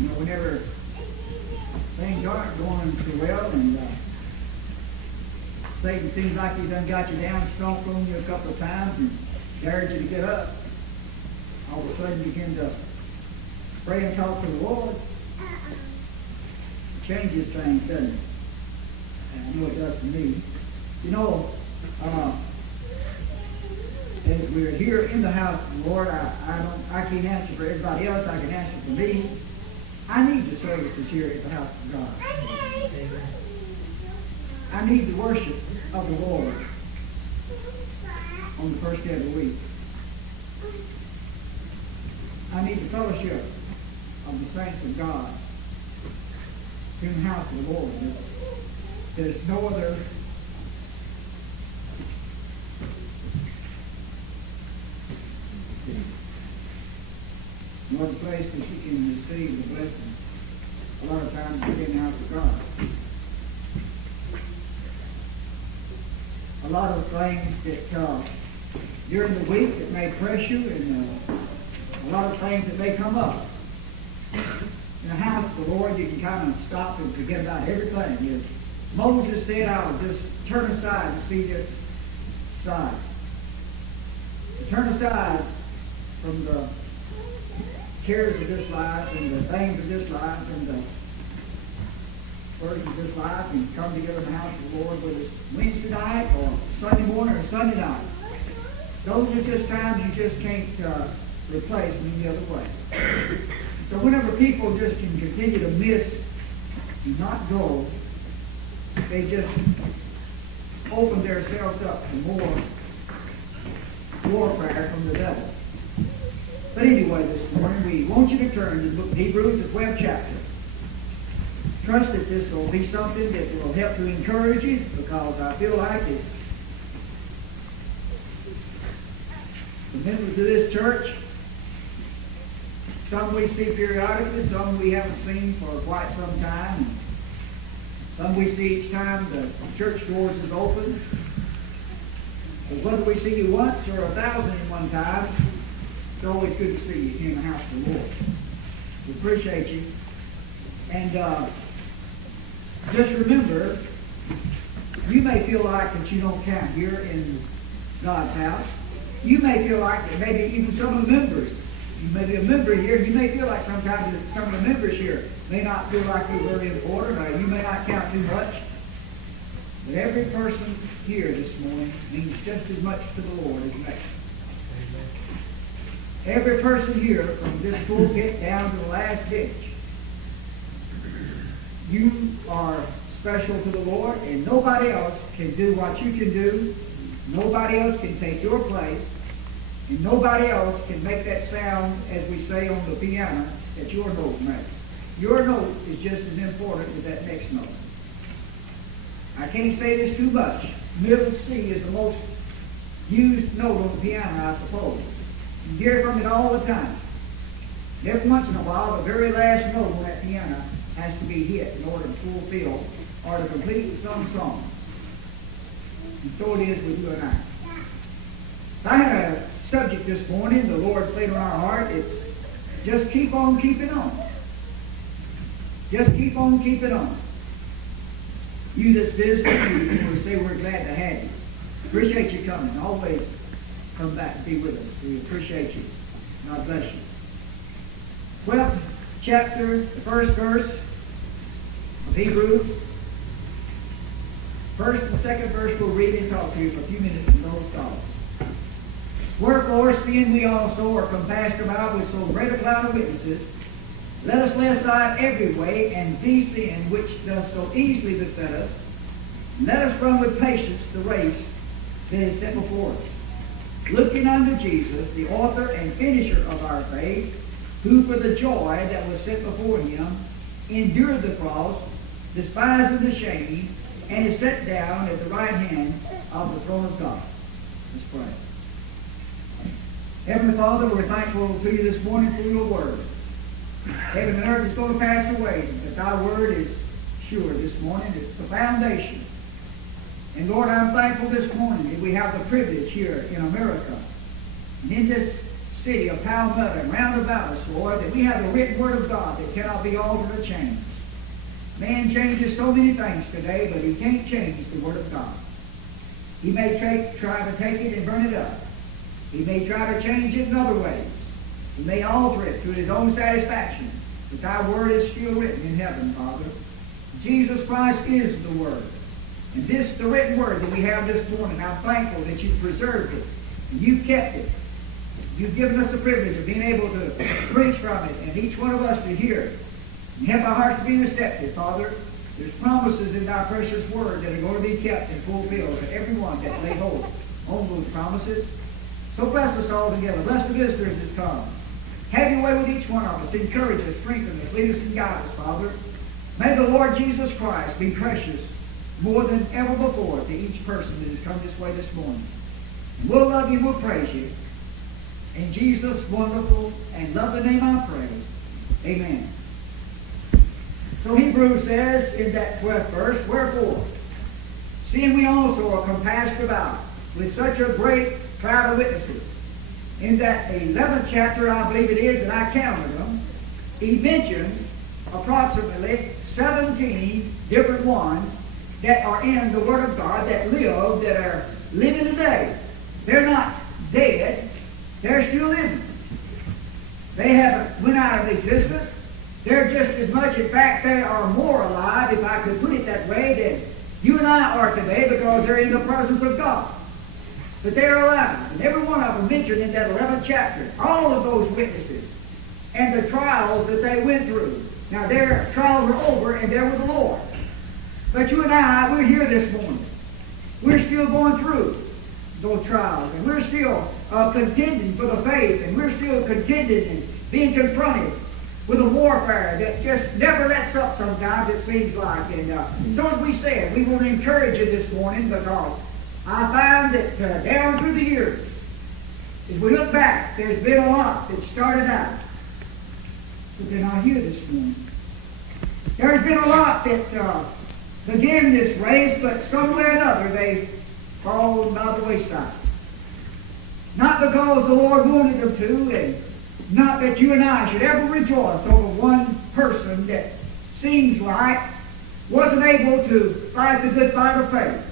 Whenever things aren't going so well and Satan seems like he done got you down, stomped on you a couple of times and dared you to get up, all of a sudden you begin to pray and talk to the Lord. It changes things, doesn't it? And I know it does for me. As we're here in the house of the Lord, I can't answer for everybody else. I can answer for me. I need the services here at the house of God. I need the worship of the Lord on the first day of the week. I need the fellowship of the saints of God in the house of the Lord. There's no other place that you can receive the blessing. A lot of times you in the house of God. A lot of things that during the week that may press you, and a lot of things that may come up. In the house of the Lord, you can kind of stop and forget about everything. As Moses said, I'll just turn aside to see this side. To turn aside from the cares of this life and the things of this life and the burdens of this life and come together in the house of the Lord, whether it's Wednesday night or Sunday morning or Sunday night. Those are just times you just can't replace in any other way. So whenever people just can continue to miss and not go, they just open themselves up to more warfare from the devil. But anyway, this morning we want you to turn to the book of Hebrews, the 12th chapter. Trust that this will be something that will help to encourage you, because I feel like it. The members of this church, some we see periodically, some we haven't seen for quite some time. Some we see each time the church doors is open. But whether we see you once or 1,000 in one time, it's always good to see you in the house of the Lord. We appreciate you. And just remember, you may feel like that you don't count here in God's house. You may feel like that maybe even some of the members, you may be a member here, you may feel like sometimes that some of the members here may not feel like you're very important, or you may not count too much. But every person here this morning means just as much to the Lord as me. Every person here, from this pulpit down to the last bench, you are special to the Lord, and nobody else can do what you can do. Nobody else can take your place, and nobody else can make that sound, as we say on the piano, that your note makes. Your note is just as important as that next note. I can't say this too much. Middle C is the most used note on the piano, I suppose. You hear from it all the time. Every once in a while, the very last note on that piano has to be hit in order to fulfill or to complete some song. And so it is with you and I. I had a subject this morning the Lord's laid on our heart. It's just keep on keeping on. Just keep on keeping on. You that's visiting, we say we're glad to have you. Appreciate you coming. Always come back and be with us. We appreciate you. God bless you. 12th chapter, the first verse of Hebrews. First and second verse we'll read and talk to you for a few minutes from those thoughts. Wherefore, seeing we also are compassed about with so great a cloud of witnesses, let us lay aside every way and the sin which does so easily beset us, and let us run with patience the race that is set before us, looking unto Jesus, the author and finisher of our faith, who for the joy that was set before him endured the cross, despising the shame, and is set down at the right hand of the throne of God. Let's pray. Heavenly Father, we're thankful to you this morning for your word. Heaven and earth is going to pass away, but thy word is sure this morning. It's the foundation. And Lord, I'm thankful this morning that we have the privilege here in America and in this city of Palmetto and round about us, Lord, that we have the written word of God that cannot be altered or changed. Man changes so many things today, but he can't change the word of God. He may try to take it and burn it up. He may try to change it in other ways. He may alter it to his own satisfaction. But thy word is still written in heaven, Father. Jesus Christ is the word. And this, the written word that we have this morning, I'm thankful that you've preserved it. And you've kept it. You've given us the privilege of being able to preach from it, and each one of us to hear it. And help our hearts to be receptive, Father. There's promises in thy precious word that are going to be kept and fulfilled to everyone that lay hold on those promises. So bless us all together. Bless the visitors that come. Have your way with each one of us. Encourage us, strengthen us, lead us and guide us, Father. May the Lord Jesus Christ be precious more than ever before to each person that has come this way this morning. And we'll love you, we'll praise you. In Jesus' wonderful and lovely name I pray. Amen. So Hebrews says in that 12th verse, wherefore, seeing we also are compassed about with such a great cloud of witnesses. In that 11th chapter, I believe it is, and I counted them, he mentions approximately 17 different ones that are in the Word of God that live, that are living today. They're not dead. They're still living. They haven't went out of existence. They're just as much, in fact, they are more alive, if I could put it that way, than you and I are today, because they're in the presence of God. But they're alive. And every one of them mentioned in that 11th chapter, all of those witnesses and the trials that they went through. Now their trials are over and they're with the Lord. But you and I, we're here this morning. We're still going through those trials. And we're still contending for the faith. And we're still contending and being confronted with a warfare that just never lets up sometimes, it seems like. And so as we said, we want to encourage you this morning, because I find that down through the years, as we look back, there's been a lot that started out, but they're not here this morning. There's been a lot that began this race, but some way or another they fallen by the wayside. Not because the Lord wanted them to, and not that you and I should ever rejoice over one person that seems like wasn't able to fight the good fight of faith.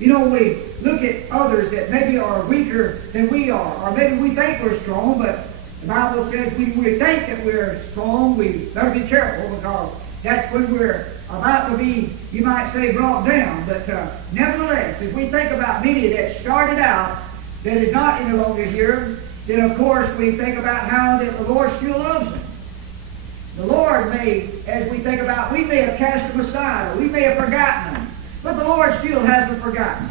You know, we look at others that maybe are weaker than we are, or maybe we think we're strong, but the Bible says we think that we're strong. We better be careful, because that's when we're about to be, you might say, brought down. But nevertheless, if we think about many that started out that is not any longer here, then of course we think about how that the Lord still loves them. The Lord may, as we think about, we may have cast them aside, or we may have forgotten them. But the Lord still hasn't forgotten.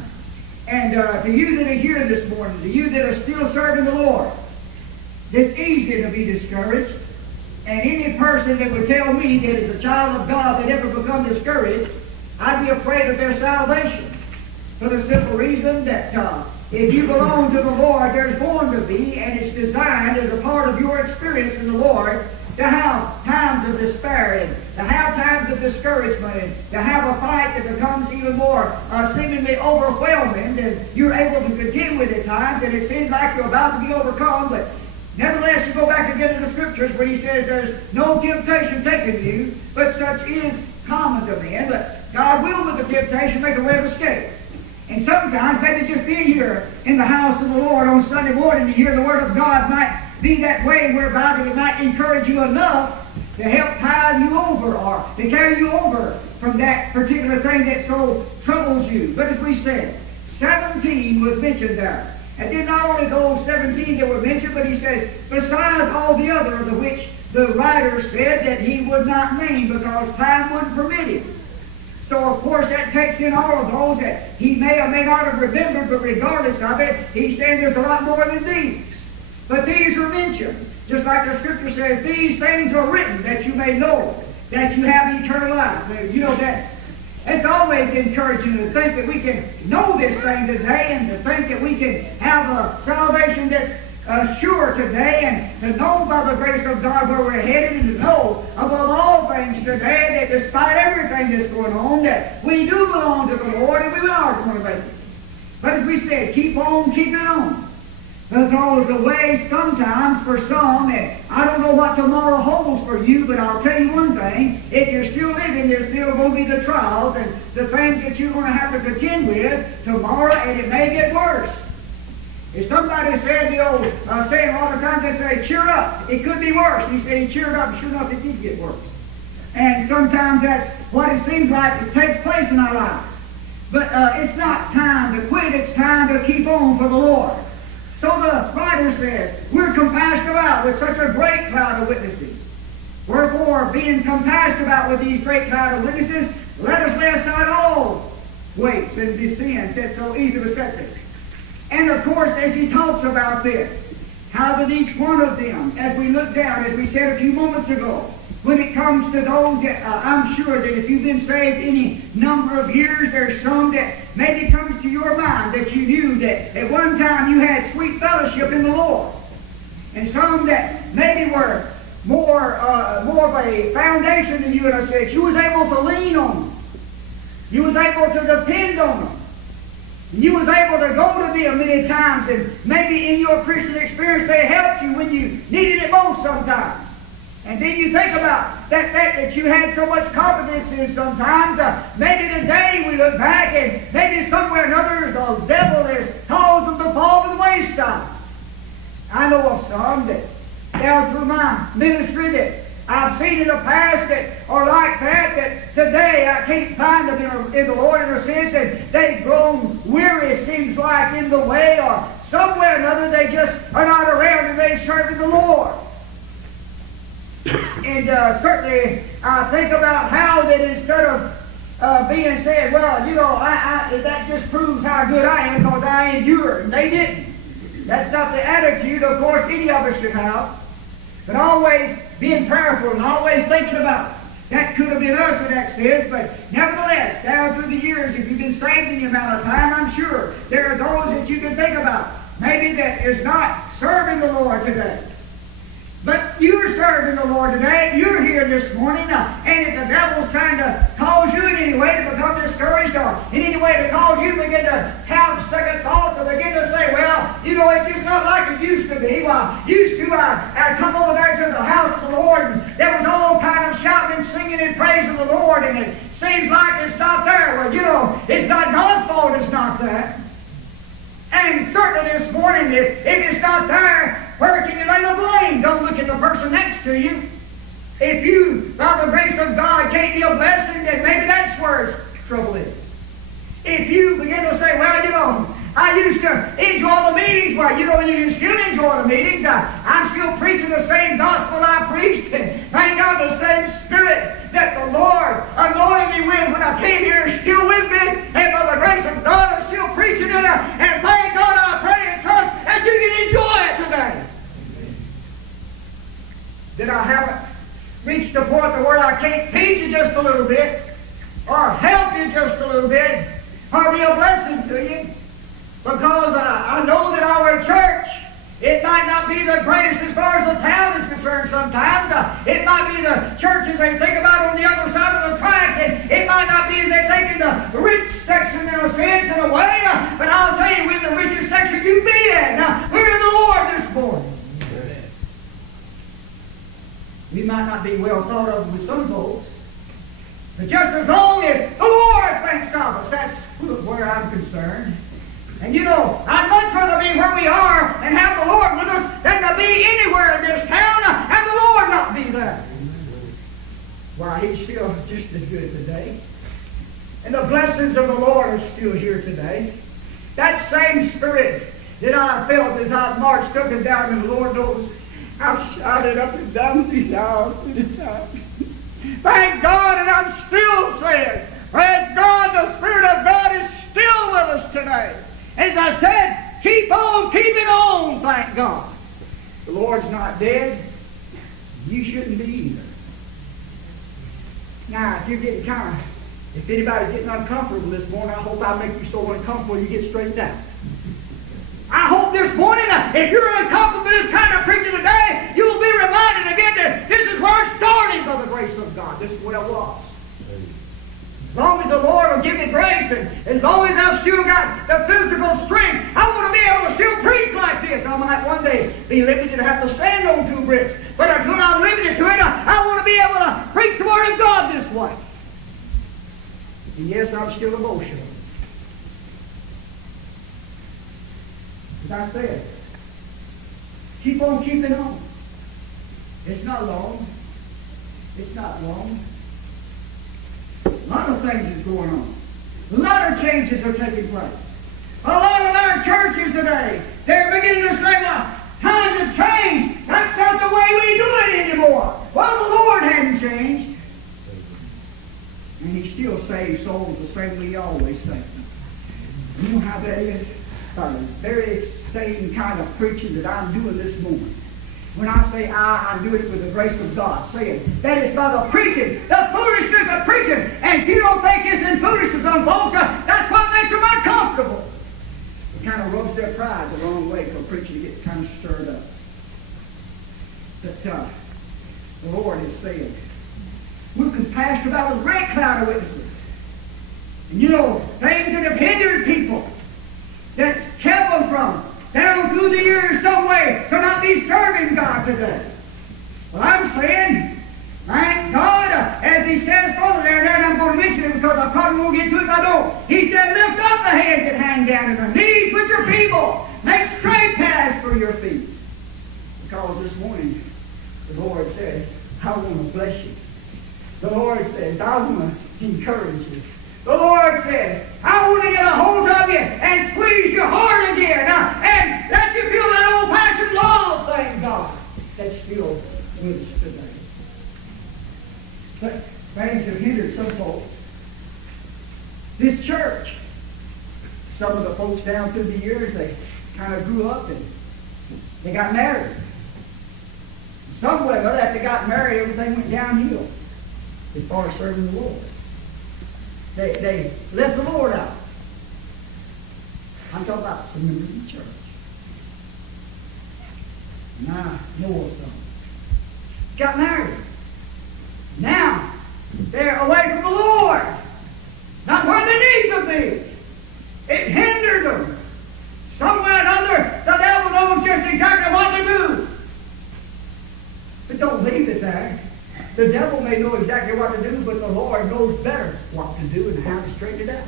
And to you that are here this morning, to you that are still serving the Lord, it's easy to be discouraged. And any person that would tell me that is a child of God that ever become discouraged, I'd be afraid of their salvation. For the simple reason that if you belong to the Lord, there's going to be, and it's designed as a part of your experience in the Lord, to have times of despair, and to have times of discouragement, and to have a fight that becomes even more seemingly overwhelming, and you're able to contend with at times, and it seems like you're about to be overcome. But nevertheless, you go back again to the Scriptures where he says there's no temptation taken you, but such is common to men. But God will, with the temptation, make a way of escape. And sometimes, maybe just being here in the house of the Lord on Sunday morning to hear the Word of God might be that way whereby it might encourage you enough to help tide you over, or to carry you over from that particular thing that so troubles you. But as we said, 17 was mentioned there. And then not only those 17 that were mentioned, but he says, besides all the other, of which the writer said that he would not name because time wouldn't permit him. So, of course, that takes in all of those that he may or may not have remembered, but regardless of it, he's saying there's a lot more than these. But these are mentioned. Just like the Scripture says, these things are written that you may know that you have eternal life. You know, that's always encouraging to think that we can know this thing today, and to think that we can have a salvation that's sure today, and to know by the grace of God where we're headed, and to know above all things today that despite everything that's going on, that we do belong to the Lord, and we are going to make it. But as we said, keep on keeping on. There's always a way sometimes for some, and I don't know what tomorrow holds for you, but I'll tell you one thing. If you're still living, there's still going to be the trials and the things that you're going to have to contend with tomorrow, and it may get worse. If somebody said the old saying a lot of times, they say, cheer up, it could be worse. And he said he cheered up, and sure enough, it did get worse. And sometimes that's what it seems like it takes place in our lives. But it's not time to quit, it's time to keep on for the Lord. So the writer says, we're compassed about with such a great cloud of witnesses. Wherefore, being compassed about with these great cloud of witnesses, let us lay aside all weights and the sins that so easily beset us. And of course, as he talks about this, how that each one of them, as we look down, as we said a few moments ago, when it comes to those that I'm sure that if you've been saved any number of years, there's some that maybe comes to your mind that you knew that at one time you had sweet fellowship in the Lord. And some that maybe were more of a foundation than you, and I said you was able to lean on them. You was able to depend on them. And you was able to go to them many times, and maybe in your Christian experience they helped you when you needed it most sometimes. And then you think about that fact that you had so much confidence in sometimes. Maybe today we look back and maybe somewhere or another the devil has caused them to fall to the wayside. I know of some that down through my ministry that I've seen in the past that are like that today I can't find them in the Lord in a sense, and they've grown weary, it seems like, in the way, or somewhere or another they just are not around and they're serving the Lord. And certainly I think about how that instead of being said, well, you know, that just proves how good I am because I endured. And they didn't. That's not the attitude, of course, any of us should have. But always being prayerful and always thinking about it. That could have been us in that sense, but nevertheless, down through the years, if you've been saved in the amount of time, I'm sure there are those that you can think about. Maybe that is not serving the Lord today. But you're serving the Lord today. You're here this morning. And if the devil's trying to cause you in any way to become discouraged or in any way to cause you to begin to have second thoughts or begin to say, well, you know, it's just not like it used to be. Well, used to, I'd come over there to the house of the Lord and there was all kind of shouting and singing and praising the Lord, and it seems like it's not there. Well, you know, it's not God's fault it's not there. And certainly this morning, if it's not there, where can you lay the blame? Don't look at the person next to you. If you, by the grace of God, can't be a blessing, then maybe that's where trouble is. If you begin to say, well, you know, I used to enjoy the meetings. Well, you know, you can still enjoy the meetings. I'm still preaching the same gospel I preached. And thank God the same Spirit that the Lord anointed me with when I came here is still with me. And by the grace of God, I'm still preaching it. And thank God I pray and trust that you can enjoy it today. That I haven't reached the point to where I can't teach you just a little bit, or help you just a little bit, or be a blessing to you. Because I know that our church, it might not be the greatest as far as the town is concerned sometimes. It might be the churches they think about on the other side of the tracks. It might not be as they think in the rich section in a sense, in a way. But I'll tell you, in the richest section you be in. Now, we're in the Lord this morning. We might not be well thought of with some folks. But just as long as the Lord thinks of us, that's where I'm concerned. And you know, I'd much rather be where we are and have the Lord with us than to be anywhere in this town and the Lord not be there. Why, He's still just as good today. And the blessings of the Lord are still here today. That same Spirit that I felt as I marched up and down, and the Lord knows I've shouted up and down these aisles many times. Thank God, and I'm still saying, praise God, the Spirit of God is still with us today. As I said, keep on keeping on, thank God. The Lord's not dead. You shouldn't be either. Now, if you're getting if anybody's getting uncomfortable this morning, I hope I make you so uncomfortable you get straightened out. I hope this morning, if you're uncomfortable with this kind of preaching today, you will be reminded again that this is where it started by the grace of God. This is what it was. As long as the Lord will give me grace, and as long as I've still got the physical strength, I want to be able to still preach like like this. I might one day be limited to have to stand on 2 bricks. But until I'm limited to it, I want to be able to preach the Word of God this way. And yes, I'm still emotional. As I said, keep on keeping on. It's not long. It's not long. A lot of things is going on. A lot of changes are taking place. A lot of our churches today, they're beginning to say, well, times have changed. That's not the way we do it anymore. Well, the Lord hadn't changed. And He still saves souls the same way He always saves them. You know how that is? The very same kind of preaching that I'm doing this morning. When I say I'm doing it with the grace of God, saying that is by the preaching, the foolishness of preaching. And if you don't think it's in foolishness on folks, that's what makes them uncomfortable. It kind of rubs their pride the wrong way for preaching to get kind of stirred up. But the Lord is saying, we're compassed about with a great cloud of witnesses. And you know, things that have hindered people, that's kept them from down through the years some way to not be serving God today. Well, I'm saying, thank God, as He says further there, and I'm going to mention it because I probably won't get to it if I don't. He said, lift up the hands that hang down and the knees which are feeble. Make straight paths for your feet. Because this morning, the Lord says, I want to bless you. The Lord says, I want to encourage you. The Lord says, I want to get a hold of you and squeeze your heart again and let you feel that old-fashioned love, thank God, that's still with us today. But things have hindered some folks. This church, some of the folks down through the years, they kind of grew up and they got married. Somewhere, after they got married, everything went downhill as far as serving the Lord. They left the Lord out. I'm talking about the members of the church. And I know of some. Got married. Now, they're away from the Lord. Not where they need to be. It hindered them. Somewhere or another, the devil knows just exactly what to do. But don't leave it there. The devil may know exactly what to do, but the Lord knows better what to do and how to straighten it out.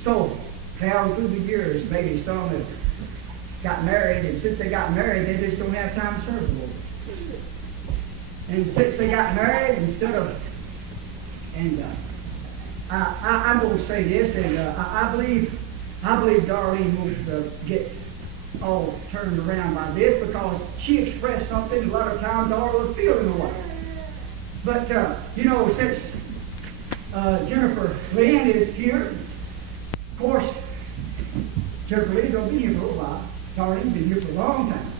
So, down through the years, maybe some have got married, and since they got married, they just don't have time to serve the Lord. And since they got married, instead of, and I'm going to say this, and I believe Darlene will get all turned around by this because she expressed something a lot of times Darla was feeling away. But, you know, since Jennifer Lynn is here, of course, Jennifer Lynn's going to be here for a while. Darlene's been here for a long time.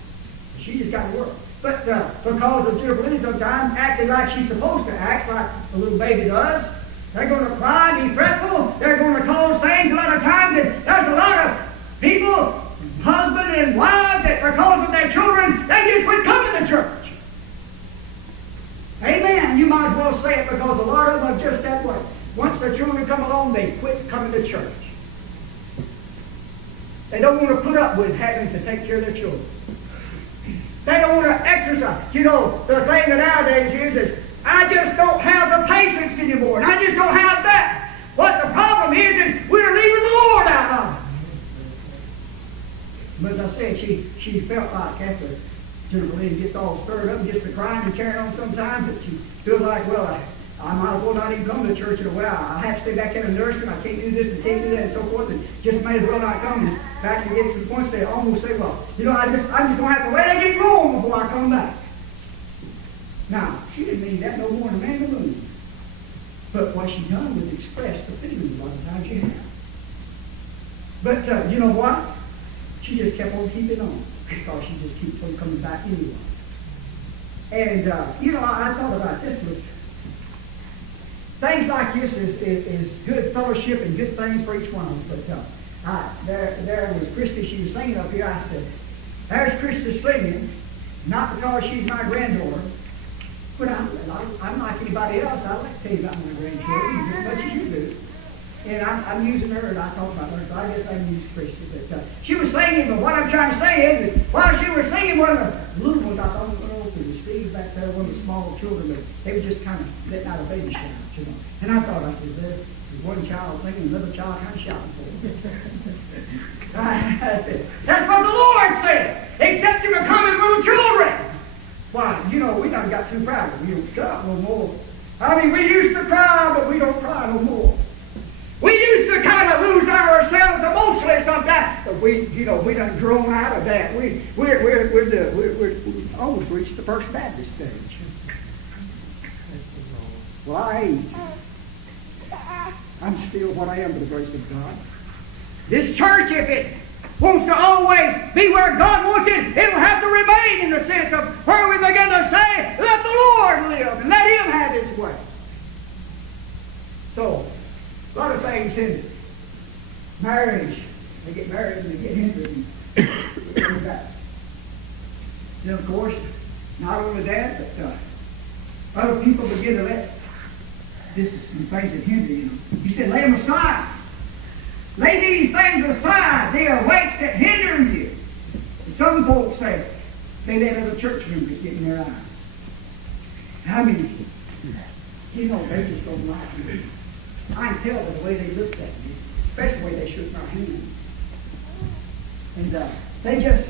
She just got to work. But because of Jennifer Lynn sometimes acting like she's supposed to act, like the little baby does, they're going to cry and be fretful. They're going to cause things a lot of times. And there's a lot of people, husband and wives, that because of their children, they just quit coming to church. Amen. You might as well say it because a lot of them are just that way. Once the children come along, they quit coming to church. They don't want to put up with having to take care of their children. They don't want to exercise. You know, the thing nowadays is I just don't have the patience anymore, and I just don't have that. What the problem is we're leaving the Lord out of it. But as I said, she felt like after Jennifer Lynn gets all stirred up and gets to crying and carrying on sometimes, that she feels like, well, I might as well not even come to church in a while. I have to stay back in the nursery, I can't do this and can't do that and so forth, and just may as well not come. And back and get to the point they almost say, well, you know, I'm just going to have to let it get wrong before I come back. Now, she didn't mean that no more than a man in the moon. But what she done was express the feelings a lot of times she had. But you know what? She just kept on keeping on because she just keeps on coming back anyway. And, you know, I thought about this was, things like this is good fellowship and good things for each one of us. But there was Christy, she was singing up here. I said, there's Christy singing, not because she's my granddaughter, but I'm like anybody else. I like to tell you about my grandchildren as much as you do. And I'm using her, and I talk about her, so I guess I can use Christy. But she was singing, but what I'm trying to say is that while she was singing, one of the little ones, I thought, oh, the Steve back there, one of the small children, but they were just kind of letting out a baby shout, you know. And I thought, I said, there's one child singing, another child kind of shouting for them. I said, that's what the Lord said, except you become as little children. Why, you know, we done got too proud. We don't shout no more. I mean, we used to cry, but we don't cry no more. We used to kind of lose ourselves emotionally sometimes, but we done grown out of that. We're almost reached the First Baptist stage. Well, I'm still what I am by the grace of God. This church, if it wants to always be where God wants it, it'll have to remain in the sense of where we begin to say, let the Lord live and let Him have His way. So, a lot of things in marriage, they get married and they get hindered and come back. Then, of course, not only that, but other people begin to let this is some things that hinder you. He said, lay them aside. Lay these things aside. They are weights that hinder you. And some folks say they let other church members get in their eyes. How many? You know, they just don't like you. I can tell by the way they looked at me, especially the way they shook my hand. And they just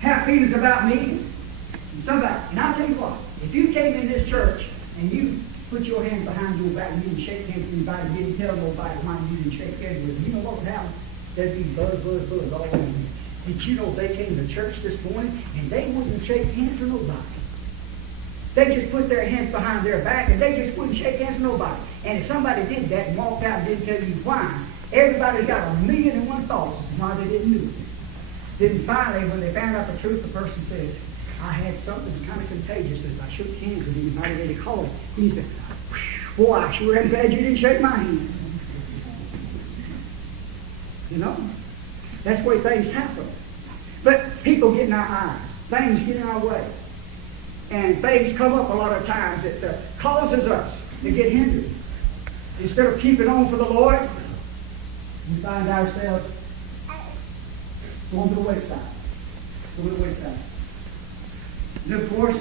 have feelings about me. And somebody, and I'll tell you what, if you came in this church and you put your hands behind your back and you didn't shake hands with anybody, you didn't tell nobody why you didn't shake hands with them, you know what would happen? There'd be buzz all over you. Did you know they came to church this morning and they wouldn't shake hands with nobody? They just put their hands behind their back and they just wouldn't shake hands with nobody. And if somebody did that and walked out and didn't tell you why, everybody's got 1,000,001 thoughts as to why they didn't do it. Then finally, when they found out the truth, the person says, I had something kind of contagious as I shook hands with anybody that he called. He said, boy, I sure am glad you didn't shake my hand. You know? That's the way things happen. But people get in our eyes. Things get in our way. And things come up a lot of times that causes us to get hindered. Instead of keeping on for the Lord, we find ourselves going to the wayside. Going to the wayside. And of course,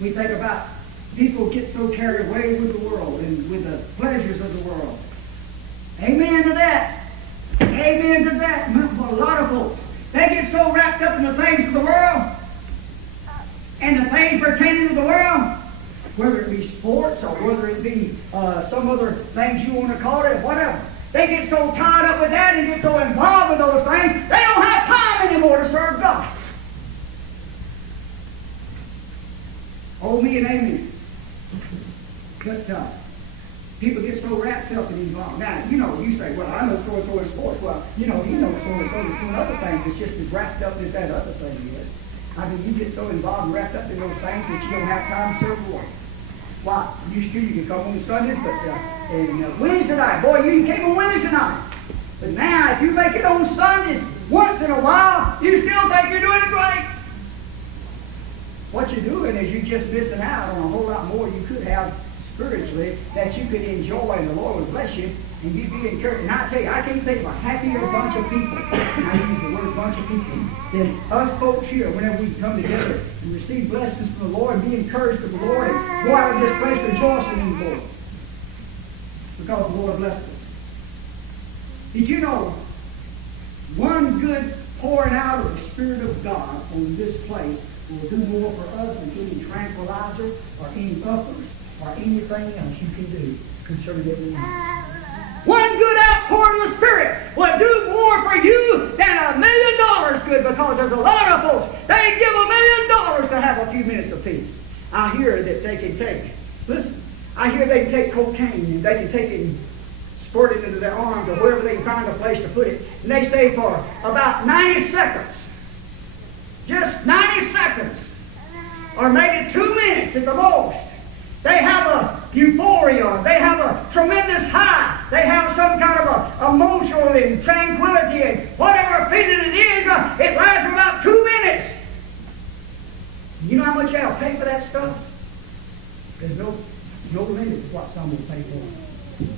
we think about people get so carried away with the world and with the pleasures of the world. Amen to that. Amen to that. A lot of folks, they get so wrapped up in the things of the world and the things pertaining to the world, whether it be sports or whether it be some other things you want to call it, whatever. They get so tied up with that and get so involved with those things, they don't have time anymore to serve God. Oh, me and amen. But people get so wrapped up and involved. Now, you know, you say, well, I know so-and-so in sports. Well, you know so-and-so is doing other things. It's just as wrapped up as that other thing is. I mean, you get so involved and wrapped up in those things that you don't have time to serve the Lord. Why? You can come on Sundays, but Wednesday night, boy, you came on Wednesday night. But now, if you make it on Sundays once in a while, you still think you're doing it right. What you're doing is you're just missing out on a whole lot more you could have spiritually that you could enjoy, and the Lord would bless you, and you'd be encouraged. And I tell you, I can't think of a happier bunch of people, and I use the word bunch of people, than us folks here whenever we come together and receive blessings from the Lord and be encouraged of the Lord and go out of this place rejoicing in the Lord. Because the Lord blessed us. Did you know one good pouring out of the Spirit of God on this place will do more for us than any tranquilizer or any uppers or anything else you can do concerning it. One good outpouring of the Spirit will do more for you than $1 million could, because there's a lot of folks, they give $1 million to have a few minutes of peace. I hear that they can take, listen, I hear they can take cocaine and they can take it and squirt it into their arms or wherever they can find a place to put it. And they say for about 90 seconds, just 90 seconds, or maybe 2 minutes at the most, they have a euphoria, they have a tremendous high, they have some kind of a emotional and tranquility and whatever feeling it is, it lasts for about 2 minutes. You know how much they'll pay for that stuff? There's no limit to what some will pay for it.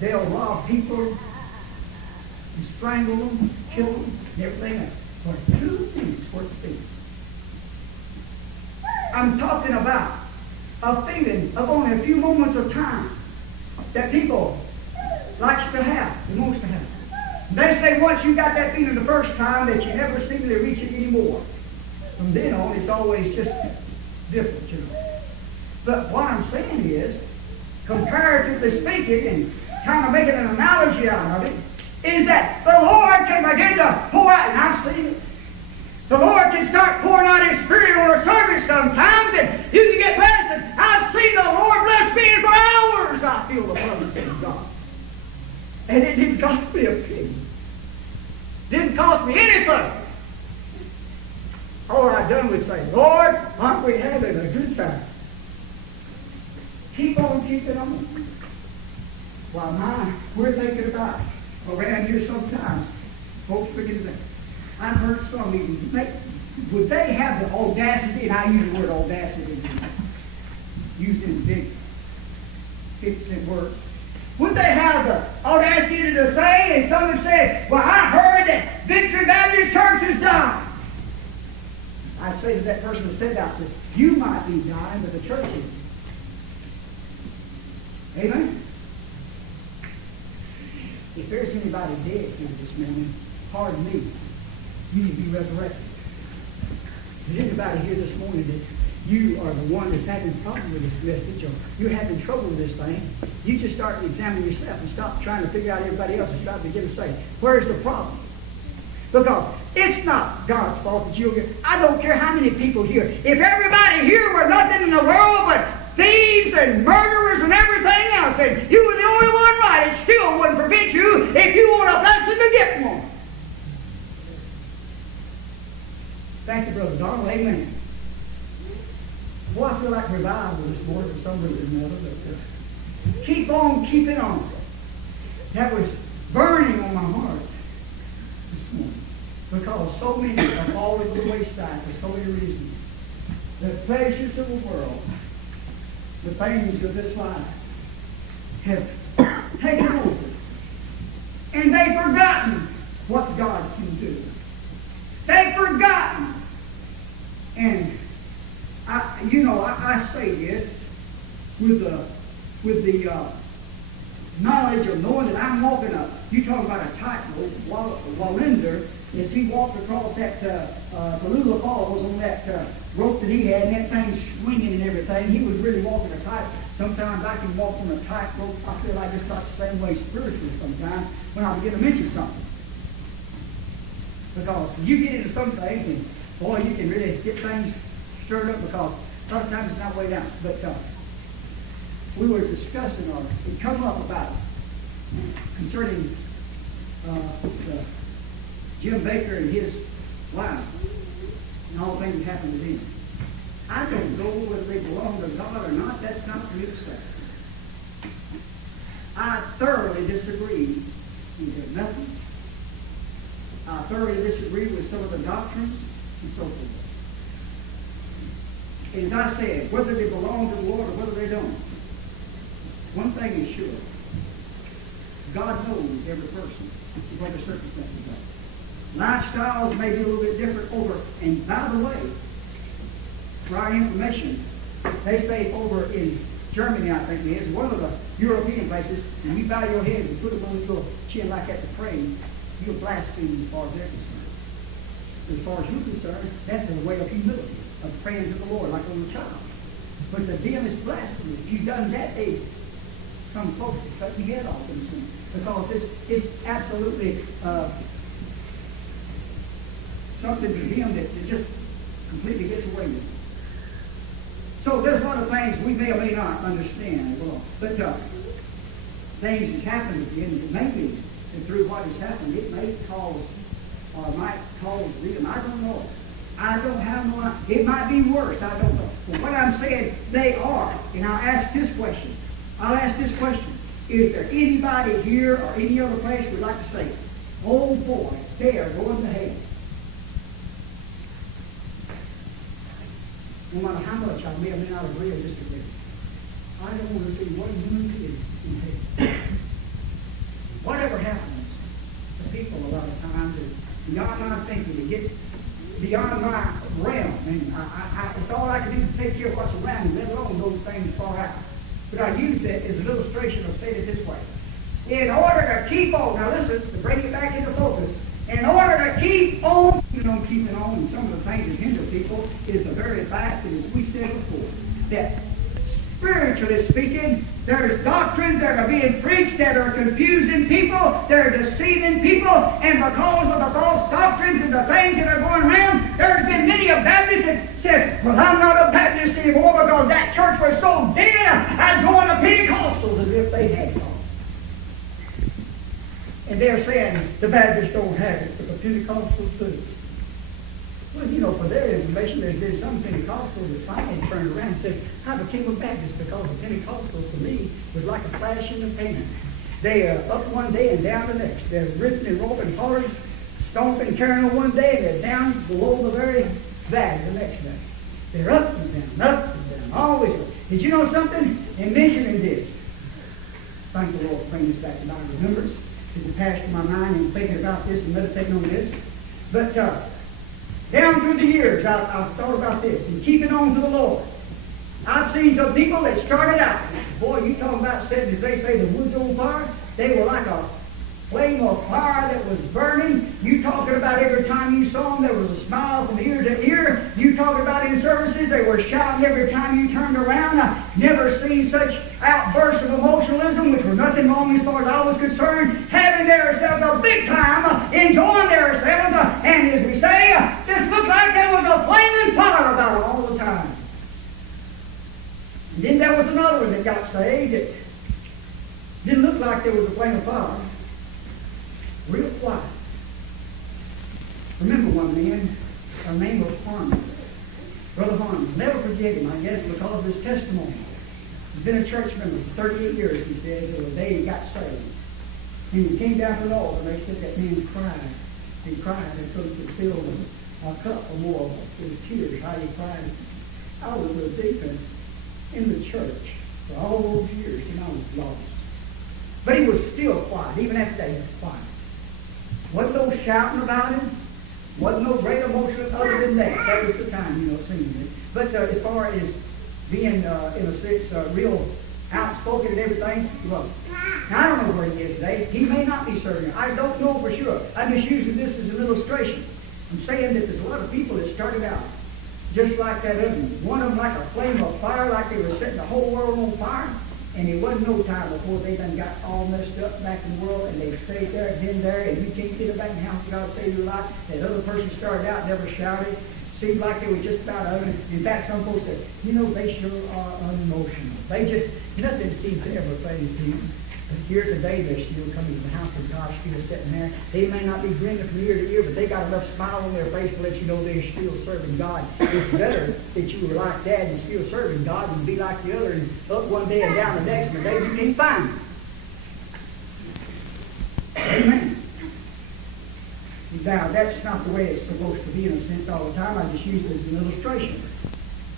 they'll rob people and strangle them, kill them, and everything else. For 2 pennies worth of food. I'm talking about a feeling of only a few moments of time that people likes to have, and wants to have. They say once you got that feeling the first time that you never seem to reach it anymore. From then on, it's always just different, you know. But what I'm saying is, comparatively speaking, and kind of making an analogy out of it, is that the Lord can begin to pour out, and I've seen it. The Lord can start pouring out His Spirit on a service sometimes, and you can get blessed. And I've seen the Lord bless me, and for hours I feel the presence of God. And it didn't cost me a penny. Didn't cost me anything. All I done was say, Lord, aren't we having a good time? Keep on keeping on. While we're thinking about around here sometimes, folks forget that. I've heard some even, would they have the audacity, and I use the word audacity, using big 50-cent words, would they have the audacity to say, and someone said, well, I heard that Victory Baptist Church is dying. I'd say to that person that said that, I says, you might be dying, but the church isn't. Amen? If there's anybody dead here this morning, pardon me, you need to be resurrected. Is anybody here this morning that you are the one that's having problem with this message, or you're having trouble with this thing, you just start to examine yourself and stop trying to figure out everybody else and start to begin to say, where's the problem? Because it's not God's fault that you'll get. I don't care how many people here. If everybody here were nothing in the world but thieves and murderers and everything else, and you were the only one right, it still wouldn't prevent you if you want a blessing to get one. Thank you, Brother Donald. Amen. Boy, I feel like revival this morning for some reason or another. But keep on keeping on. That was burning on my heart this morning. Because so many have fallen to the wayside for so many reasons. The pleasures of the world, the things of this life have taken over. And they've forgotten what God can do. They've forgotten. And I say this with the knowledge of knowing that I'm walking up. You talk about a tightrope. Wallinder, as he walked across that Tallulah Falls on that rope that he had, and that thing swinging and everything, he was really walking a tightrope. Sometimes I can walk on a tightrope. I feel like it's not the same way spiritually sometimes when I begin to mention something. Because you get into some things, and boy, you can really get things stirred up because a lot of times it's not way down. But we were discussing, or it come up about concerning Jim Baker and his wife and all the things that happened to them. I don't know whether they belong to God or not. That's not for me to say. I thoroughly disagree with their methods. I thoroughly disagree with some of the doctrines and so forth. And as I said, whether they belong to the Lord or whether they don't, one thing is sure. God knows every person, what the circumstances are. Lifestyles may be a little bit different over, and by the way, for our information, they say over in Germany, I think it is, one of the European places, and you bow your head and put it on your chin like that to pray, you'll blaspheme as far as they're concerned. As far as you're concerned, that's a way of humility, of praying to the Lord like a little child. But to them is blasphemy. If you've done that, they come folks to cut your head off and soon. Because it's absolutely something to them that just completely gets away with it. So there's a lot of things we may or may not understand as well. But things that's happened at the end, it may be, and through what has happened, it may cause, or might cause them, I don't know. I don't have no idea. It might be worse, I don't know. But what I'm saying, they are. And I'll ask this question. Is there anybody here or any other place would like to say, oh boy, they are going to hell? No matter how much I may or may not agree or disagree. I don't want to see one human being in hell. beyond my realm. And it's all I can do to take care of what's around me, let alone those things far out. But I use that as an illustration. I'll say it this way. In order to keep on, now listen, to bring it back into focus, in order to keep on, keeping on, and some of the things that hinder people is the very fact that, as we said before, that spiritually speaking, there's doctrines that are being preached that are confusing people, they're deceiving people, and because of the false doctrines and the things that are going around, there's been many a Baptist that says, well, I'm not a Baptist anymore because that church was so dead, I joined the Pentecostals as if they had gone. And they're saying the Baptists don't have it, but the Pentecostals do. Well, for their information, there's been some Pentecostals that finally turned around and said, I became a Baptist because the Pentecostals to me was like a flash in the pan. They are up one day and down the next. They're ripping and romping, hollering, stomping, carrying on one day, and they're down below the very valley the next day. They're up and down, always up. Did you know something? In mentioning this, thank the Lord for bringing this back to my remembrance. It passed to my mind in thinking about this and meditating on this. But down through the years, I've thought about this and keeping on to the Lord. I've seen some people that started out. Boy, you talking about setting, as they say, the woods on fire. They were like a flame of fire that was burning. You talking about every time you saw them, there was a smile from ear to ear. You talking about in services, they were shouting every time you turned around. I've never seen such outbursts of emotionalism, which were nothing wrong as far as I was concerned, having themselves a big time, enjoying themselves, and as we say, just looked like there was a flaming fire about them all the time. And then there was another one that got saved. It didn't look like there was a flame of fire. Real quiet. Remember one man, a name of Harmon. Brother Harmon. Never forget him, I guess, because of his testimony. He's been a church member for 38 years, he said, until the day he got saved. And he came down to the altar, and they said that man cried. He cried until he could fill a cup or more with tears. How he cried. I was a deacon in the church for all those years, and I was lost. But he was still quiet, even after that he was quiet. Wasn't no shouting about him. Wasn't no great emotion other than that. That was the time, singing it. But as far as being, in a sense, real outspoken and everything, he wasn't. Now, I don't know where he is today. He may not be serving. I don't know for sure. I'm just using this as an illustration. I'm saying that there's a lot of people that started out just like that other one of them like a flame of fire, like they were setting the whole world on fire. And it wasn't no time before they done got all messed up back in the world, and they stayed there, been there, and you can't get it back in the house of God, save your life. That other person started out, never shouted. Seemed like they were just about other. In fact, some folks said, they sure are unemotional. They just, nothing seems to ever faze people. But here today, they're still coming to the house of God, still sitting there. They may not be grinning from ear to ear, but they got enough smile on their face to let you know they're still serving God. It's better that you were like that and still serving God than be like the other and up one day and down the next, and the day you can't find them. Amen. Now, that's not the way it's supposed to be in a sense all the time. I just use it as an illustration.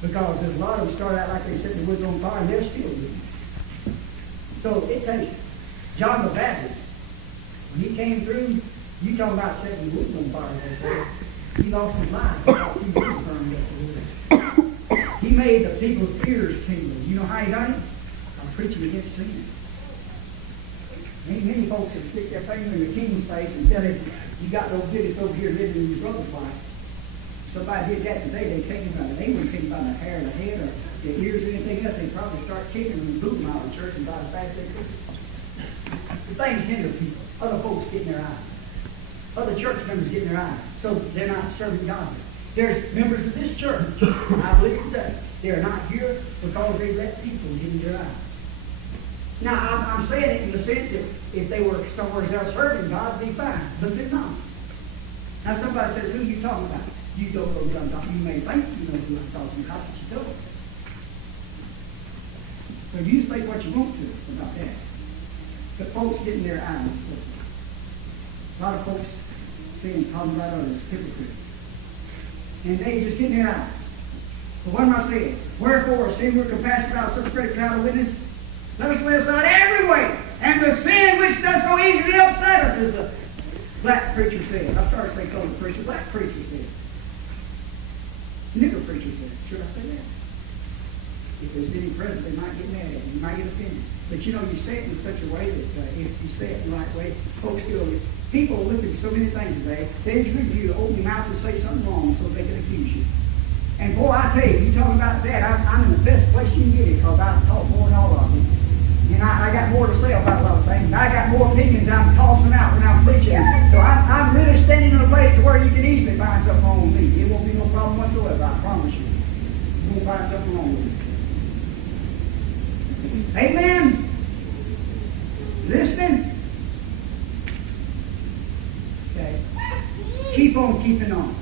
Because there's a lot of them start out like they set the woods on fire, and they're still doing it. So it takes John the Baptist. When he came through, you talking about setting the woods on fire, they said. He lost his life because he was burned up the woods. He made the people's ears tingle. You know how he done it? By preaching against sin. Ain't many folks that stick their finger in the king's face and tell him, you got no business over here living in your brother's life. Somebody did that today, they take him by the they wouldn't take him by the hair of the head or the ears or anything else. They'd probably start kicking him and booting him out of the church and by as fast as they could. The things hinder people. Other folks getting their eyes. Other church members getting their eyes. So they're not serving God. There's members of this church, I believe today, they're not here because they let people get in their eyes. Now, I'm saying it in the sense that if they were somewhere else serving God, it'd be fine. But they're not. Now, somebody says, who are you talking about? You don't know who I'm talking. You may think you know who I'm talking about, but you don't. So you say what you want to about that. But folks getting their eyes. A lot of folks saying, talking about others, hypocrites. And they just getting their eyes. But what am I saying? Wherefore, seeing we're compassionate about such great cloud of witness, let us lay aside every weight and the sin which does so easily upset us, as the black preacher said. I started to say called the preacher. Black preacher said. Nigger preacher said, should I say that? If there's any present, they might get mad at you. You might get offended. But you know, you say it in such a way that if you say it in the right way, folks still, people are looking for so many things today. They just need you to open your mouth and say something wrong so they can accuse you. And boy, I tell you talking about that, I'm in the best place you can get it because I talk more than all of them. And I got more to say about a lot of things. I got more opinions I'm tossing out when I'm preaching. So I'm really standing in a place to where you can easily find something wrong with me. It won't be no problem whatsoever, I promise you. You won't find something wrong with me. Amen? Listening? Okay. Keep on keeping on.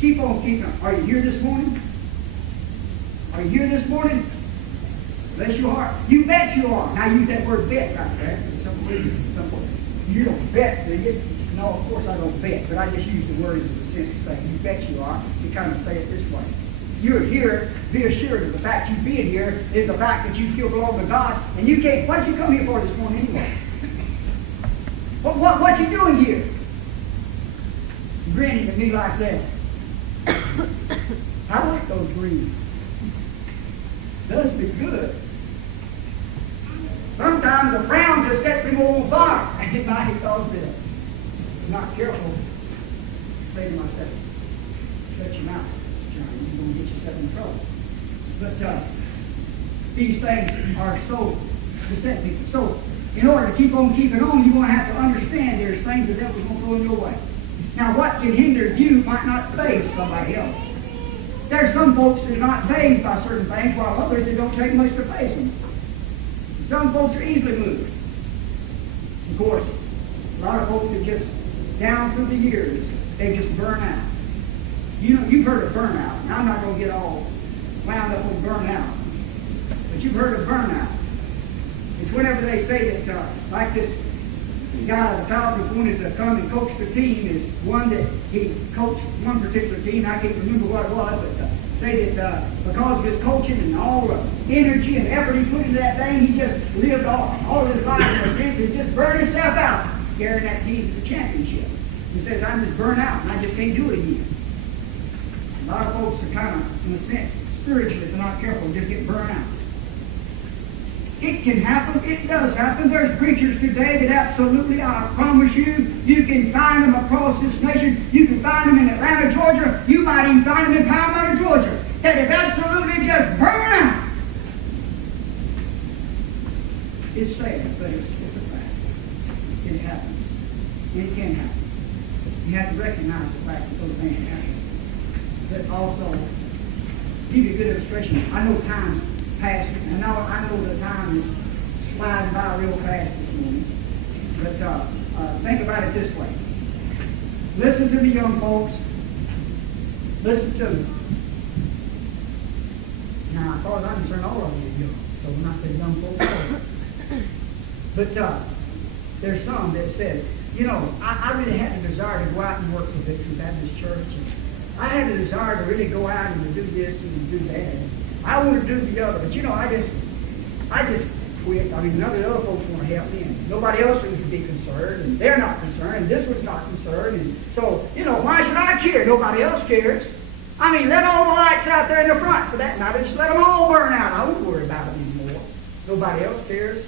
Keep on keeping on. Are you here this morning? Are you here this morning? Bless your heart. You bet you are. Now use that word bet right there. You don't bet, do you? No, of course I don't bet, but I just use the word as a sense to say, you bet you are. You kind of say it this way. You're here, be assured of the fact you being here is the fact that you still belong to God, and you can't, what you come here for this morning anyway? What you doing here? Grinning at me like that. I like those grins. Does me good. Sometimes a frown just sets me more on fire, and it might cause me to not careful. Say to myself, shut your mouth. You're going to get yourself in trouble. But these things are so deceptive. So, in order to keep on keeping on, you're going to have to understand there's things the devil's going to throw in your way. Now, what can hinder you might not faze somebody else. There's some folks that are not fazed by certain things, while others it don't take much to faze them. Some folks are easily moved. Of course, a lot of folks that just, down through the years, they just burn out. You know, you've heard of burnout. Now, I'm not going to get all wound up on burnout. But you've heard of burnout. It's whenever they say that, like this guy at the top who wanted to come and coach the team is one that he coached one particular team. I can't remember what it was, but say that because of his coaching and all the energy and effort he put into that thing, he just lived all his life in a sense and just burned himself out carrying that team to the championship. He says, I'm just burned out and I just can't do it again. A lot of folks are kind of, in a sense, spiritually, if they're not careful, just get burned out. It can happen. It does happen. There's preachers today that absolutely, I promise you, you can find them across this nation. You can find them in Atlanta, Georgia. You might even find them in Palmetto, Georgia. That have absolutely just burned out. It's sad, but it's a fact. It happens. It can happen. You have to recognize the fact that those things happen. But also, give you a good illustration. I know time's passed, and I know the time is sliding by real fast this morning. But think about it this way. Listen to the young folks. Listen to them. Now, as far as I'm concerned, all of them are young. So when I say young folks, but there's some that says, you know, I really had the desire to go out and work for Victory Baptist Church. And I had the desire to really go out and to do this and to do that. And I want to do the other. But, you know, I just quit. I mean, none of the other folks want to help me. And nobody else seems to be concerned. And they're not concerned. And this was not concerned. And so, you know, why should I care? Nobody else cares. I mean, let all the lights out there in the front for that matter. Just let them all burn out. I won't worry about it anymore. Nobody else cares.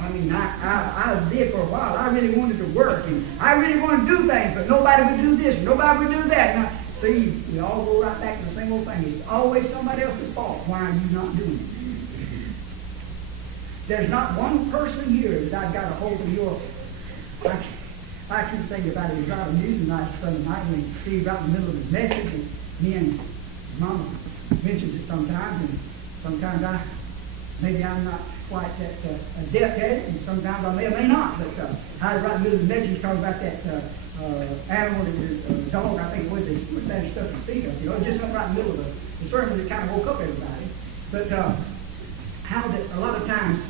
I mean, I did for a while. I really wanted to work, and I really wanted to do things, but nobody would do this, and nobody would do that. Now, see, we all go right back to the same old thing. It's always somebody else's fault. Why are you not doing it? There's not one person here that I've got a hold of your... I keep thinking about it. It was right on news night Sunday night, and Steve right in the middle of his message, and me and Mama mentions it sometimes, and sometimes maybe I'm not quite that adept at it, and sometimes I may or may not. But I was right in the middle of the message talking about that animal, the dog, I think it was, they put that stuff to speak of. You know, just something right in the middle of the sermon that kind of woke up everybody. But how that a lot of times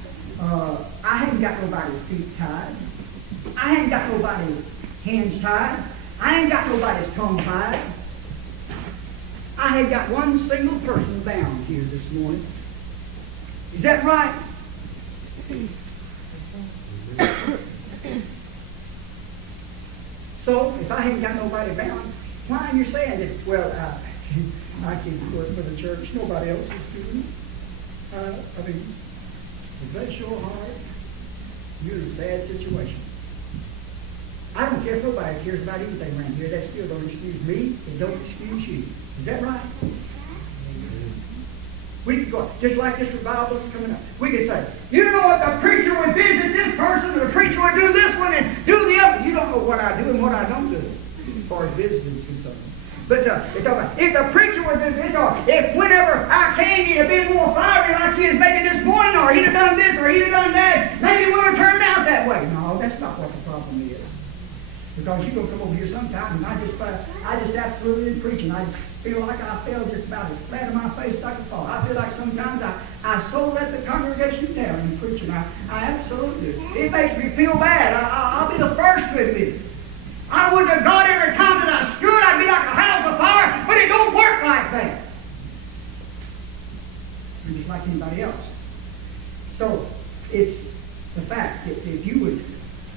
I hadn't got nobody's feet tied. I hadn't got nobody's hands tied. I ain't got nobody's tongue tied. I had got one single person bound here this morning. Is that right? So, if I ain't got nobody bound, why are you saying that, well, I can work for the church, nobody else is doing it? I mean, if that's your heart, you're in a sad situation. I don't care if nobody cares about anything around here. That still don't excuse me. It don't excuse you. Is that right? We could go, just like this revival that's coming up. We could say, you know what, the preacher would visit this person, or the preacher would do this one and do the other. You don't know what I do and what I don't do, as far as visiting is concerned. But it's about, if the preacher would do this, or if whenever I came, he'd have been more fiery like he is maybe this morning, or he'd have done this, or he'd have done that, maybe it would have turned out that way. No, that's not what the problem is. Because you're going to come over here sometime, and I just absolutely am preaching. I just feel like I fell just about as flat on my face like a fall. I feel like sometimes I so let the congregation down in preaching. I absolutely do. It makes me feel bad. I'll be the first to admit it. I wouldn't have got every time that I stood. I'd be like a house of fire, but it don't work like that. You're just like anybody else. So, it's the fact that if you would,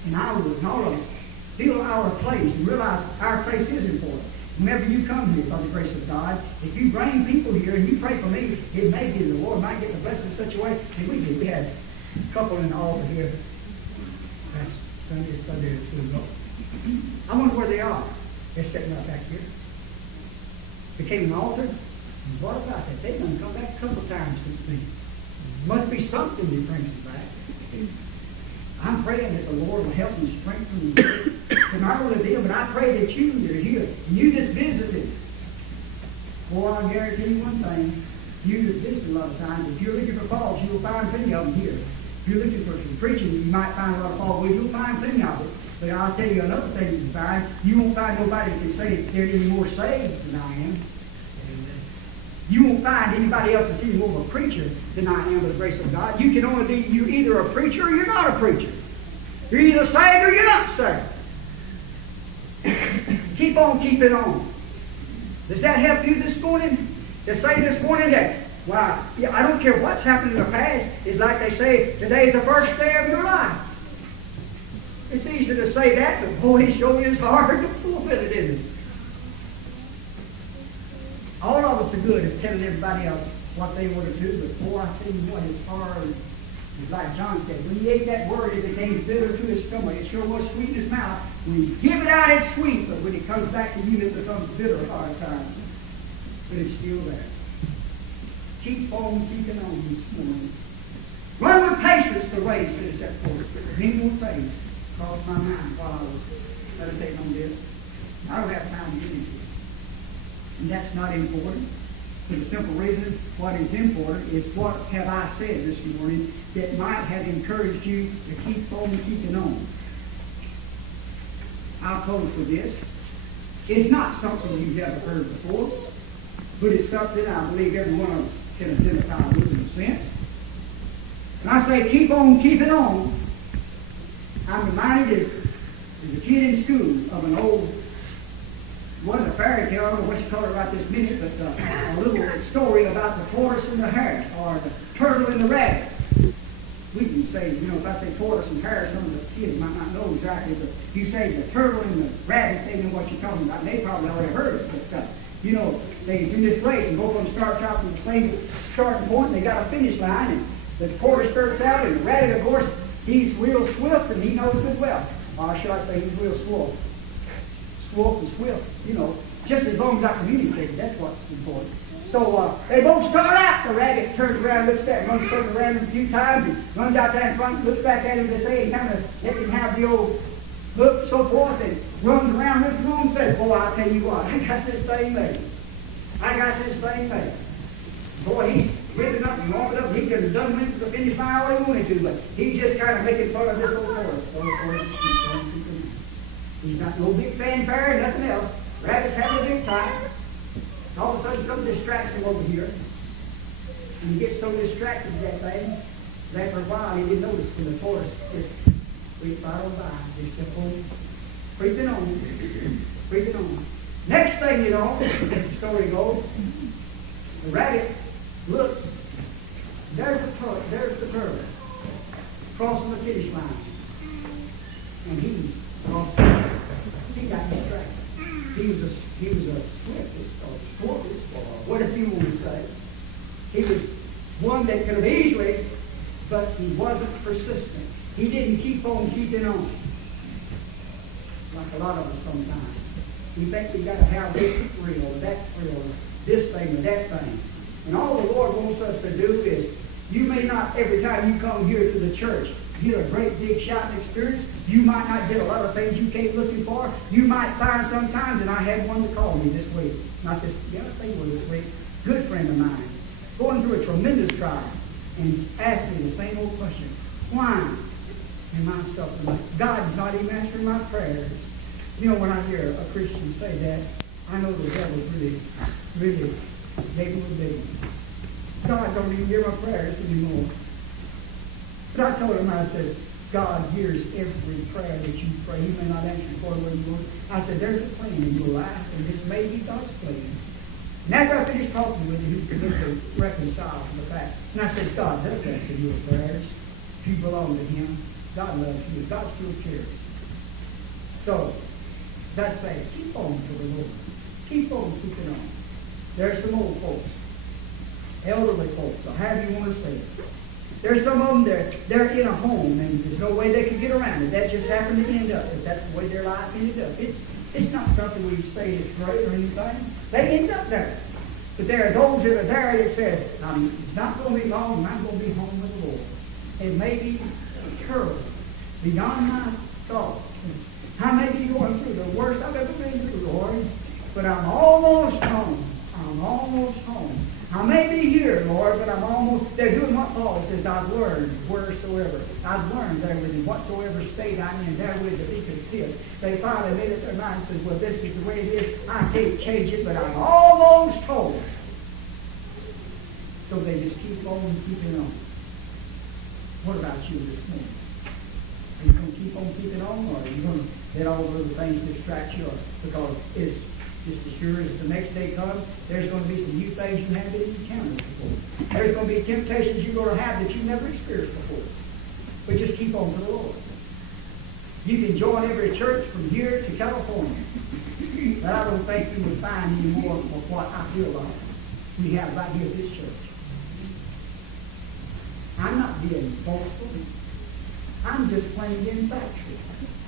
and I would, and all of us, feel our place and realize our place is important. Whenever you come here, by the grace of God, if you bring people here and you pray for me, it may be the Lord might get the blessing in such a way. And we did. We had a couple in the altar here last Sunday or two ago. I wonder where they are. They're sitting up back here. They came in the altar and brought us out there. They've done come back a couple times since then. Must be something that brings them back. I'm praying that the Lord will help and strengthen you. And not only them, but I pray that you that are here, and you just visited. Boy, I'll guarantee you one thing. You just visit a lot of times. If you're looking for faults, you'll find plenty of them here. If you're looking for some preaching, you might find a lot of faults. Well, you'll find plenty of it. But I'll tell you another thing you can find. You won't find nobody that can say that they're any more saved than I am. You won't find anybody else that's any more of a preacher than I am by the grace of God. You can only be, you're either a preacher or you're not a preacher. You're either saved or you're not saved. Keep on keeping on. Does that help you this morning? To say this morning that, wow, yeah, I don't care what's happened in the past. It's like they say, today's the first day of your life. It's easy to say that, but boy, it sure is hard to fulfill it, isn't it? All of us are good at telling everybody else what they want to do, but boy, I tell you what, it's hard. It's like John said, when he ate that word, it became bitter to his stomach. It sure was sweet in his mouth. When you give it out, it's sweet, but when it comes back to you, it becomes bitter a lot of times. But it's still there. Keep on keeping on this morning. Run with patience the race that is set forth. Mingle with faith. Crossed my mind while I was meditating on this. I don't have time to get into it. And that's not important. For the simple reason, what is important is what have I said this morning that might have encouraged you to keep on keeping on. I'll close with this. It's not something you've ever heard before, but it's something I believe every one of us can identify with in a sense. And I say keep on keeping on. I'm reminded as a kid in school of an old, wasn't a fairy tale, I don't know what you call it right this minute, but a little story about the tortoise and the hare, or the turtle and the rabbit. We can say, if I say tortoise and hare, some of the kids might not know exactly, but if you say the turtle and the rabbit, they know what you're talking about. They probably already heard it, but they's in this race, and both of them start out from the same starting point, and they got a finish line, and the tortoise starts out, and the rabbit, of course, he's real swift, and he knows good well. Or should I say he's real slow. Slow and swift, just as long as I communicate, that's what's important. So they both start out. The rabbit turns around, looks back, runs circle around him a few times, and runs out there in front, looks back at him, they say, and kind of lets him have the old look, so forth, and runs around, looks along and says, boy, I'll tell you what, I got this thing made. I got this thing made. Boy, he's ripping up and walking up. He could have done went to the finish line all he wanted to, but he's just kind of making fun of this old horse. He's not no big fanfare, nothing else. Rabbit's having a big time. All of a sudden, something distracts him over here. And he gets so distracted with that thing that after a while he didn't notice when the tortoise just creeped right on by. Just kept on creeping on, creeping on. Next thing you know, as the story goes, the rabbit looks. There's the turtle crossing the finish line, and he got we say. He was one that could have easily, but he wasn't persistent. He didn't keep on keeping on. Like a lot of us sometimes. We think we got to have this thrill, or that thrill, or this thing, or that thing. And all the Lord wants us to do is, you may not, every time you come here to the church, get a great big shouting experience. You might not get a lot of things you came looking for. You might find sometimes, and I had one to call me this week. Not this, yes, they were this week. Good friend of mine. Going through a tremendous trial. And he's asked me the same old question. Why am I suffering? God's not even answering my prayers. You know, when I hear a Christian say that, I know the devil's really gave him a big one. God don't even hear my prayers anymore. But I told him, I said, God hears every prayer that you pray. He may not answer for it when you want. I said, there's a plan in your life, and this may be God's plan. And after I finished talking with him, he began to reconcile to the fact. And I said, God does answer your prayers. If you belong to him, God loves you. God still cares. So, that's saying, keep on to the Lord. Keep on keeping on. There's some old folks, elderly folks, or however you want to say it. There's some of them, they're in a home, and there's no way they can get around it. That just happened to end up. If that's the way their life ended up. It's not something we say is great or anything. They end up there. But there are those that are there that says, it's not going to be long, and I'm going to be home with the Lord. It may be terrible, beyond my thoughts. I may be going through the worst I've ever been through, Lord, but I'm almost home. I'm almost home. I may be here, Lord, but I'm almost, they're doing what Paul says, I've learned wheresoever. I've learned therewith in whatsoever state I'm in, therewith to be content. They finally made up their mind and says, well, this is the way it is. I can't change it, but I'm almost home. So they just keep on keeping on. What about you this morning? Are you going to keep on keeping on, or are you going to let all those things distract you? Because it's just as sure as the next day comes, there's going to be some new things you haven't even encountered before. There's going to be temptations you're going to have that you've never experienced before. But just keep on to the Lord. You can join every church from here to California. But I don't think you would find any more of what I feel like we have right here at this church. I'm not being boastful. I'm just plain being factual.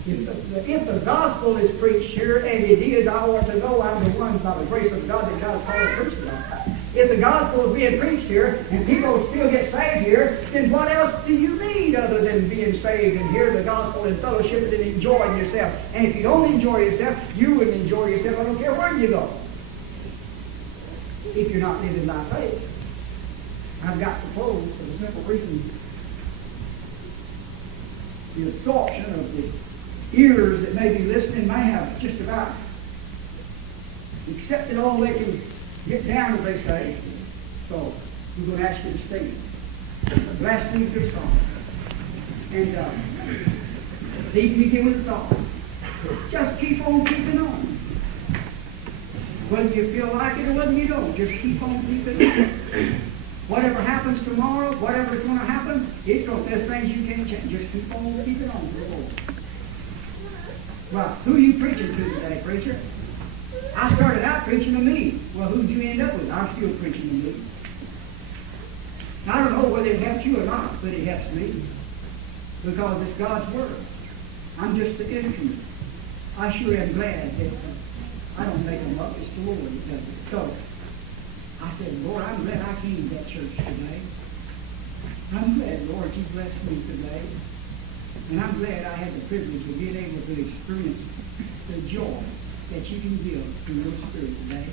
If the gospel is preached here, and it is, I want to know I'm the one by the grace of God that God called to preach it. If the gospel is being preached here, and people still get saved here, then what else do you need other than being saved and hear the gospel and fellowship and enjoying yourself? And if you don't enjoy yourself, you wouldn't enjoy yourself. I don't care where you go. If you're not living by faith. I've got to close for the simple reason the absorption of the ears that may be listening may have just about accepted all they can get down, as they say. So we're going to ask you to stand. Last week this song. And leave me again with the thought. Just keep on keeping on. Whether you feel like it or whether you don't, just keep on keeping on. Whatever happens tomorrow, whatever's going to happen, there's things you can't change. Just keep on keeping on to the Lord. Well, who are you preaching to today, preacher? I started out preaching to me. Well, who'd you end up with? I'm still preaching to me. Now, I don't know whether it helps you or not, but it helps me. Because it's God's Word. I'm just the instrument. I sure am glad that I don't make them up. It's the Lord that does it. So, I said, Lord, I'm glad I came to that church today. I'm glad, Lord, you blessed me today. And I'm glad I had the privilege of being able to experience the joy that you can give through your Spirit today.